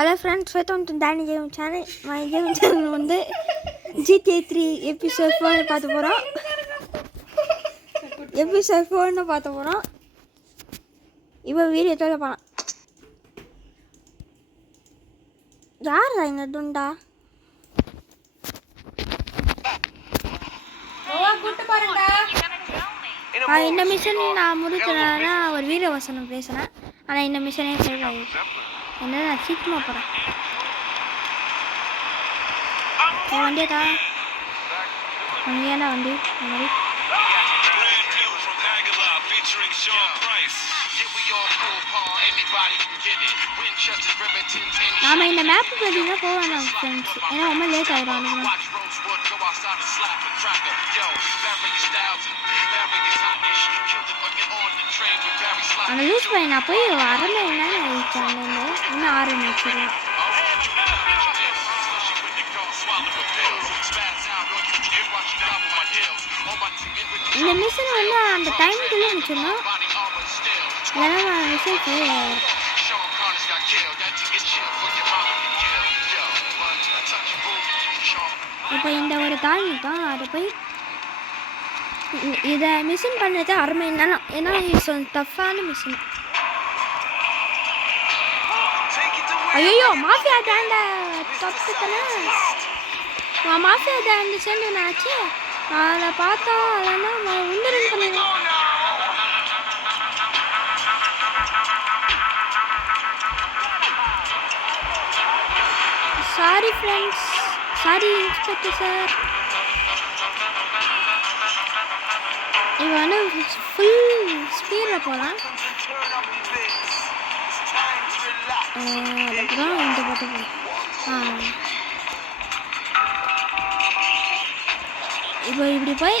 Hello friends, welcome to Danny Game Channel. My game channel வந்து GTA 3 episode 4 பார்த்து போறோம். episode 4 பார்த்து போறோம். இப்போ வீடியோ தள்ள போலாம். யாரா இந்த துண்டா? கூட்டு பாருங்க. இந்த மிஷன் நான் முடிச்சேன்னா ஒரு வீடியோ வசனம் பேசுறேன். ஆனா இந்த மிஷனே ஃபெயில் ஆயிடுச்சு. என்ன நான் சீக்கிரமா போறேன். வண்டியடா. வண்டியாடா வண்டி. வண்டி. நாம இந்த மேப் பத்தி தான் போவோம் ஃப்ரெண்ட்ஸ். ஏன்னா ரொம்ப லேட் ஆயிடும். அந்த லூஸ் பையன் நான் போய் அரை மணி நேரம் ஆயிடுச்சு. இன்னும் 6 நிமிஷம். இந்த மிஷன் வந்து அந்த டைமுக்குள்ளே முடிச்சிடணும். இல்லைன்னா மிஷன் ஃபெயில் ஆகிடும். இப்போ இந்த ஒரு தாய் தான் அதை போய் இதை மிஷின் பண்ணது அரை மணி நேரம். ஏன்னா இது டஃப்பான மிஷின். ஐயோ மாஃபியா டேண்ட தப்புத்தானே. மாஃபியா டேண்ட சேர்ந்து ஆச்சு. அதை பார்த்தா அதெல்லாம் உந்துருன்னு பண்ணிடுவோம். Sorry friends, sorry inspector sir. இப்போ வந்து ஃபுல் ஸ்பீடில் போகலாம். அதுக்கப்புறம் இந்த போட்டு போகலாம். இப்போ இப்படி போய்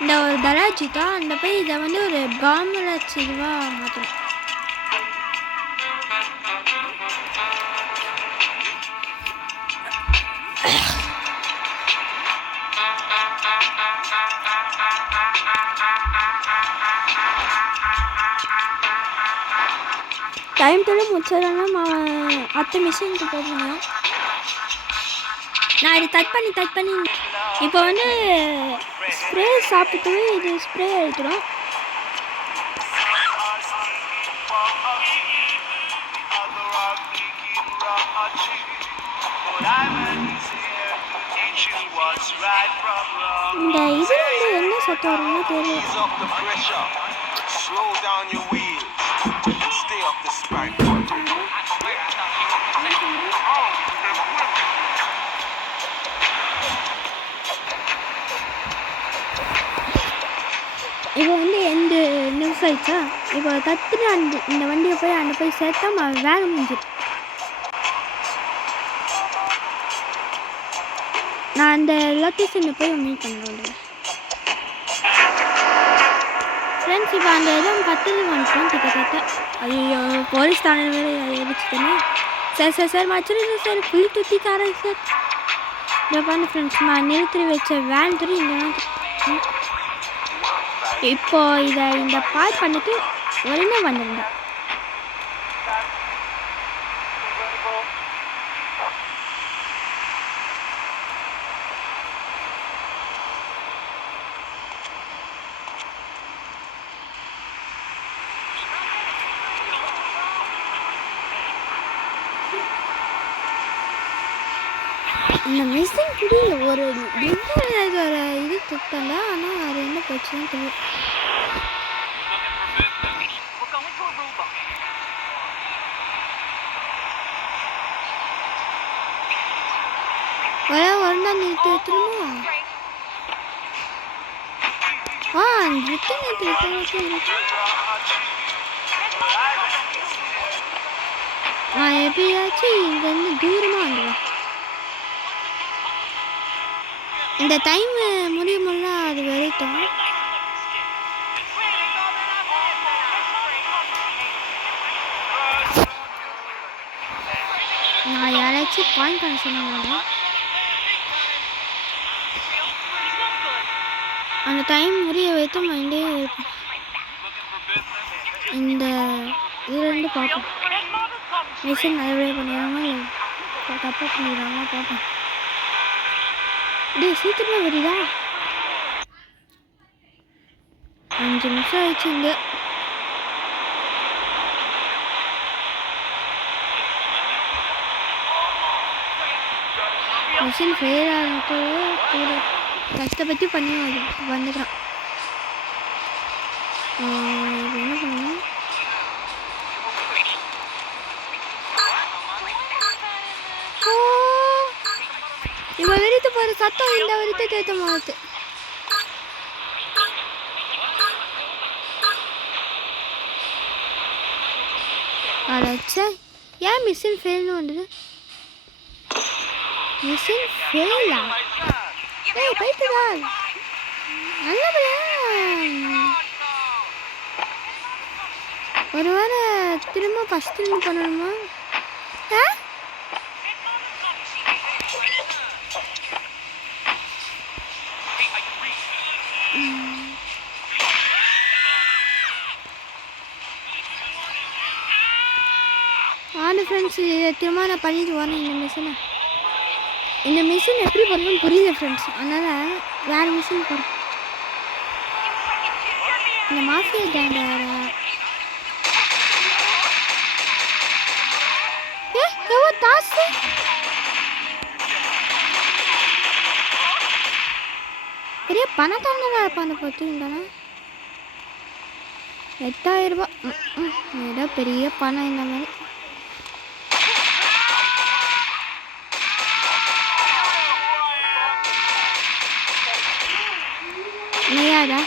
இந்த ஒரு தராஜி தான் அந்த போய் இதை வந்து ஒரு பாம்பில் இதுவாக மாற்றணும். டைம் தொழில் முடிச்சதுனா அடுத்த மிஷினுக்கு போகணும். நான் இது டச் பண்ணி இப்போ வந்து ஸ்ப்ரே சாப்பிட்டு இது ஸ்ப்ரே அடிக்கிறோம். இந்த இது வந்து என்ன சத்தம் வரும்னு தெரியல. இப்போ வந்து எந்த நியூஸ் ஆயிடுச்சா. இப்போ கத்துட்டு இந்த வண்டியை போய் அங்கே போய் சேர்த்தா வேலை முடிஞ்சிடும். நான் அந்த லொக்கேஷனை போய் மீட் பண்ணுறேன் ஃப்ரெண்ட்ஸ். இப்போ அந்த இடம் கத்துறது வந்துட்டோம் கிட்டத்தட்ட. ஐயோ போலீஸ் தானே வேறு எரிச்சுட்டேனே. சார் மச்சிருங்க சார், புளி துத்தி தரேன் சார். இதை பண்ணு ஃப்ரெண்ட்ஸ், நான் நிறுத்தி வச்ச வேன் துறை இங்கே வந்து இப்போ இதை இந்த பார்க் பண்ணிட்டு உடனே வந்துருந்தேன். இந்த மிஷின் புரியல. ஒரு இது திட்டல. ஆனால் அது என்ன பிரச்சனை தெரியும். வரண்டா நிறுத்தி வைக்கணுமா? நிறுத்தி நான் எப்பயாச்சும் இங்கேருந்து தூரமாக வந்துடுவேன். இந்த டைம் முடியுமில்ல அது வரைக்கும். நான் யாராச்சும் பாயிண்ட் பண்ண சொன்னாங்க. அந்த டைம் முடிய வைத்து மைண்டே இருக்கும். இந்த இதுலேருந்து பார்ப்போம். மிஷின் நல்லபடியாக பண்ணிடுறாங்க இல்லை தப்பாக பண்ணிடுறாங்க பார்ப்போம். டே சீக்கிரமாக வருதா? 5 நிமிஷம் ஆயிடுச்சு இங்கே. மிஷின் ஃபெயில் ஆகிட்டு கூட கஷ்டப்பட்டு பண்ணி வந்துக்கிறான். என்ன பண்ணணும்? இவன் வெறித்து போகிற சத்தம் இந்த வெறித்து தேத்த மாத்து. அடச்சே, ஏன் மிஷின் ஃபெயில்னு வந்தது? மிஷின் ஃபெயிலா? ஏய் பைத்துதான் நல்லபடியா ஒரு வார திரும்ப ஃபஸ்ட் திரும்ப பண்ணணுமா? வாங்க ஃப்ரெண்ட்ஸ், இதை திரும்ப நான் பண்ணிட்டு வரேன். இந்த மிஷின் எப்படி பண்ணணும்னு புரியல ஃப்ரெண்ட்ஸ், அதனால் வேறு மிஷின் போகிறேன். இந்த மாஃபியா கேண்ட எவ்வளோ காசு? பெரிய பணக்காரனாக இருப்பான் அந்த பார்த்தீங்கன்னா. 8000 ரூபா ஏதோ பெரிய பணம். இந்த மாதிரி நீயாடா?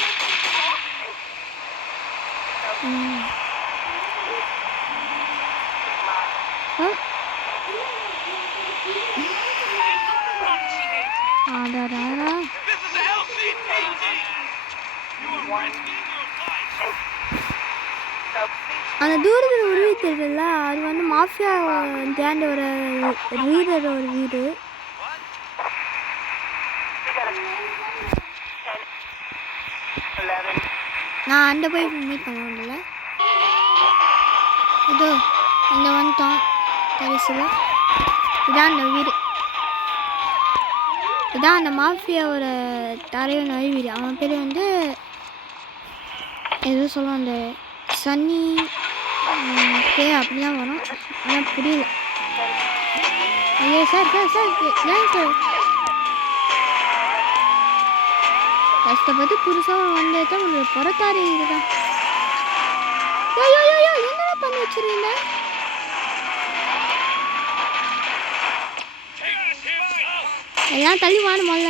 அந்த தூரத்தில் உருவி தெரியல, அது வந்து மாஃபியா தேண்ட ஒரு ரீடர் ஒரு வீடு. நான் அந்த போய் மீட் பண்ண முடியல. இதோ இந்த வந்துட்டோம் கடைசியில். இதான் அந்த வீடு, இதான் அந்த மாஃபியாவோட தலைவன் வீடு. அவன் பேர் வந்து எதுவும் சொல்லுவான், அந்த சன்னி அப்படிலாம் வரும், ஆனால் புரியல. ஐயோ சார் சார் சார் ஏன் சார் கஷ்டப்பட்டு புதுசாக வந்தது ஒரு புறத்தாரி இதுதான். என்னடா பண்ணி வச்சிருக்கீங்க? எல்லாம் தள்ளி வாணுமல்ல,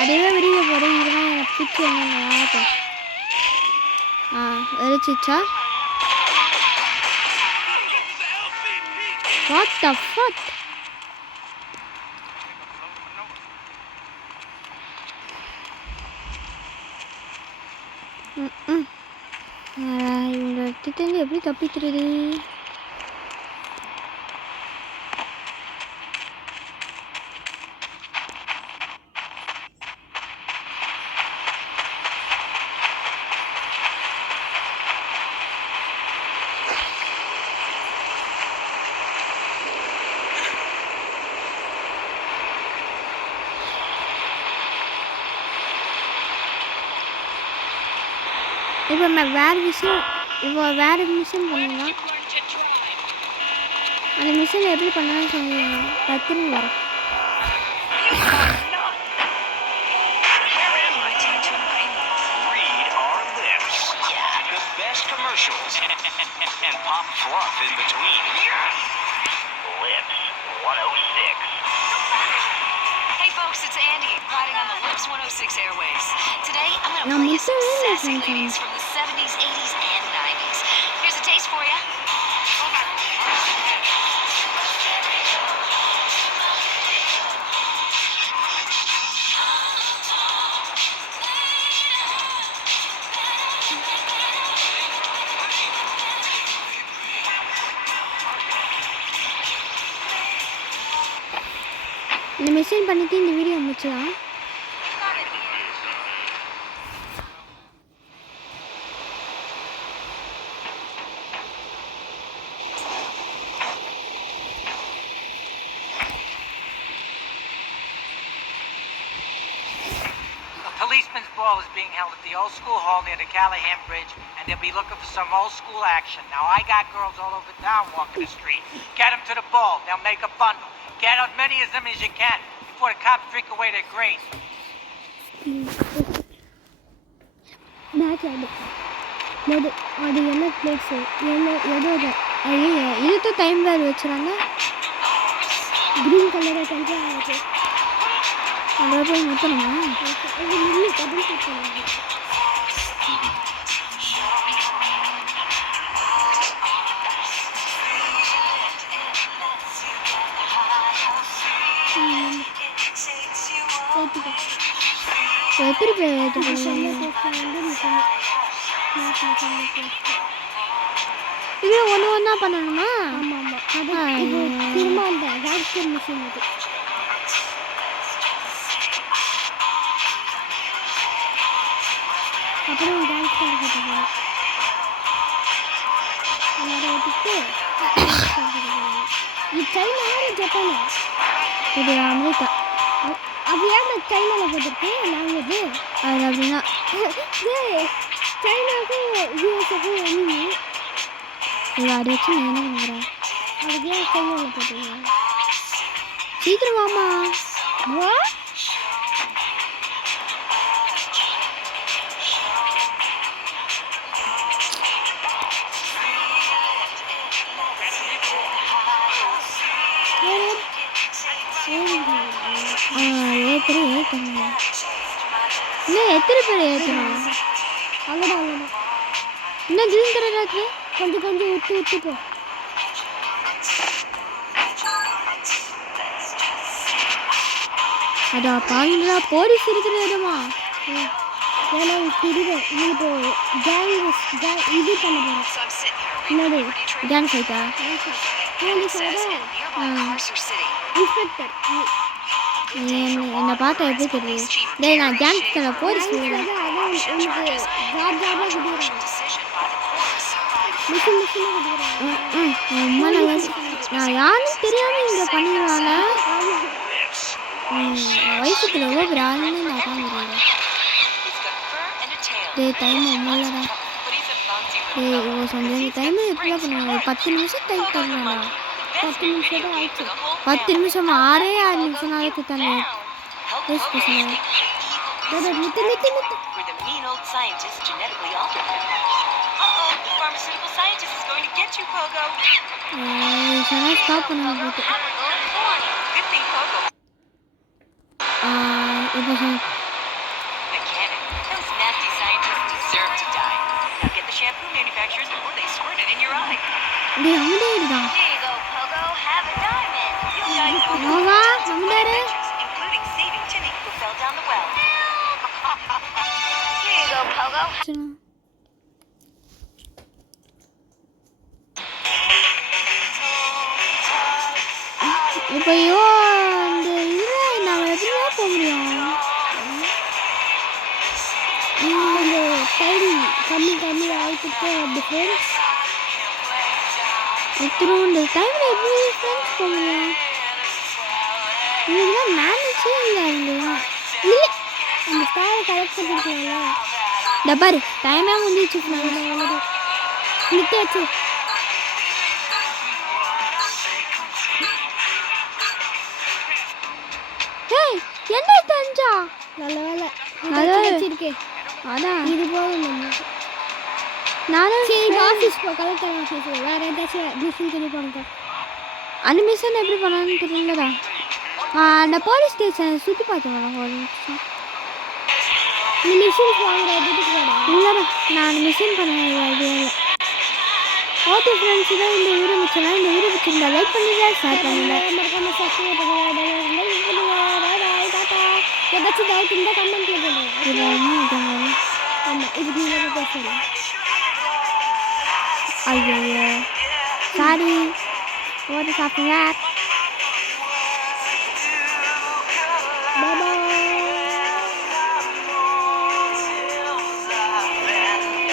அதுவே விரிக போகிறேன். இதெல்லாம் எனக்கு பிடிச்சி என்ன வெறிச்சிச்சா? What the fuck? இவங்க இடத்துலேருந்து எப்படி தப்பிக்கிறது? இப்போ நான் வேறு மிஷின் பண்ணலாம். அந்த மிஷின் எப்படி பண்ணலாம்னு சொல்லுங்க, கற்றுன்னு வரேன். It's Andy riding on the Lips 106 Airways. Today I'm going to play you some sassy ladies from the 70s, 80s, and 90s. Here's a taste for you. இந்த மிஷின் பண்ணிட்டு இந்த video முடிச்சலாம். ball is being held at the old school hall near the Callahan Bridge, and they'll be looking for some old school action. Now, I got girls all over town walking the street. Get them to the ball. They'll make a bundle. Get as many of them as you can before the cops drink away their grades. பேக் ஆடு எது அது என்ன place என்ன எது அது ஐயோ இதுக்கு டைம் வேறு வச்சுறாங்க க்ரீன் கலரை கொஞ்சம் ஆகுது அங்கே போய் மொத்தணுமா இது நின்று கடன் கொடுத்தாங்க எத்தனை பேர் இது ஒன்று ஒன்றா பண்ணணுமா ஆமாம் ஆமாம் இது திரும்ப அந்த கேங்ஸ்டர் மிஷின் இது அப்புறம் கேங்ஸ்டர் கிட்ட அதை விட்டுட்டு இது சைனா ஜப்பானா இது அமெரிக்கா அது ஏன் சைனாவில் போட்டிருக்கு லாங்குவேஜ் அது அப்படின்னா சைனாவுக்கும் யூஎஸ்க்கும் ஒன்றுமே இது அதை வச்சு நான் என்ன பண்ணுறேன் அதுக்கு ஏன் சைனாவில் போட்டிருக்கேன் சீக்கிரம் வாமா வா இன்னும் எத்தனை பேர் ஏற்றணும் அவ்வளோதான் அவ்வளோதான் இன்னும் கிரீன் கலராக இருக்குது கொஞ்சம் கொஞ்சம் விட்டு விட்டு போ அதா பாருங்களா போலீஸ் இருக்கிற இடமா ஏன்னா தெரியுது இப்போ கேங் இது பண்ண போகிறேன் என்னது கேங் ஃபைட்டா இன்ஸ்பெக்டர் என்னை பார்த்தா எப்படி தெரியுது டேய் நான் கேங்ஸ்டரில் போலீஸ் ரொம்ப நல்லா நான் யாரும் தெரியாமல் இங்கே பண்ணிடுவாங்க வயசுக்கு ரொம்ப ஒரு ஆளுன்னு நான் காமிக்கிறேன் டேய் டைம் உண்மையிலடா டேய் இவ்வளோ சொந்த டைம் எப்படிலாம் பண்ணுவாங்க 10 நிமிஷம் டைம் தருவாங்க 10 நிமிஷம் தான் ஆயிடுச்சு 10 நிமிஷம் 6 நிமிஷம் நாளைக்கு தானே பேச பேசுங்க ஸ்டாப் பண்ணுங்க போட்டு இப்போ டேய் அமுதேடுடா நோவா அமுதேரு இப்போ ஐயோ அந்த இதில் நாங்கள் எப்படியா போக முடியும் இந்த டைம் கம்மி ஆகிட்டு டிஃப்ரென்ஸ் இத்தனோண்டு டைமில் எப்படி ஃப்ரெண்ட்ஸ் போக முடியும் இதுதான் மேனேஜே இல்லை இல்லையா இல்லை அந்த ஸ்டாரை கலெக்ட் பண்ணிருக்கீங்களா டப்பாரு டைமே முடிஞ்சிச்சு நிற்காச்சு ஏய் என்ன தெரிஞ்சா நல்ல வேலை நல்லா வச்சிருக்கேன் அதான் இது போதும் நானும் சரி ஆஃபீஸ் போ கலெக்டர் ஆஃபீஸ் வேறு ஏதாச்சும் மிஷின் சொல்லி பண்ணுங்க அந்த மிஷின் எப்படி பண்ணான்னு தெரியலடா அந்த போலீஸ் ஸ்டேஷன் சுற்றி பார்த்து வரேன் ஒரு நிமிஷம் நீ மிஷின் வாங்குற வீட்டுக்கு வேணும் இல்லைடா நான் மிஷின் பண்ண ஐடியா இல்லை ஓகே ஃப்ரெண்ட்ஸ் இதான் இந்த வீடியோ மிச்சம் இந்த வீடியோ பிடிச்சிருந்தா லைக் பண்ணுங்க ஷேர் பண்ணுங்க மறக்காம சப்ஸ்கிரைப் பண்ணுங்க ஏதாச்சும் டவுட் இருந்தால் கமெண்ட்டில் போடுங்க இது ஆமாம் இதுக்கு நீங்கள் பேசலாம் ஐயோ sorry what is happening that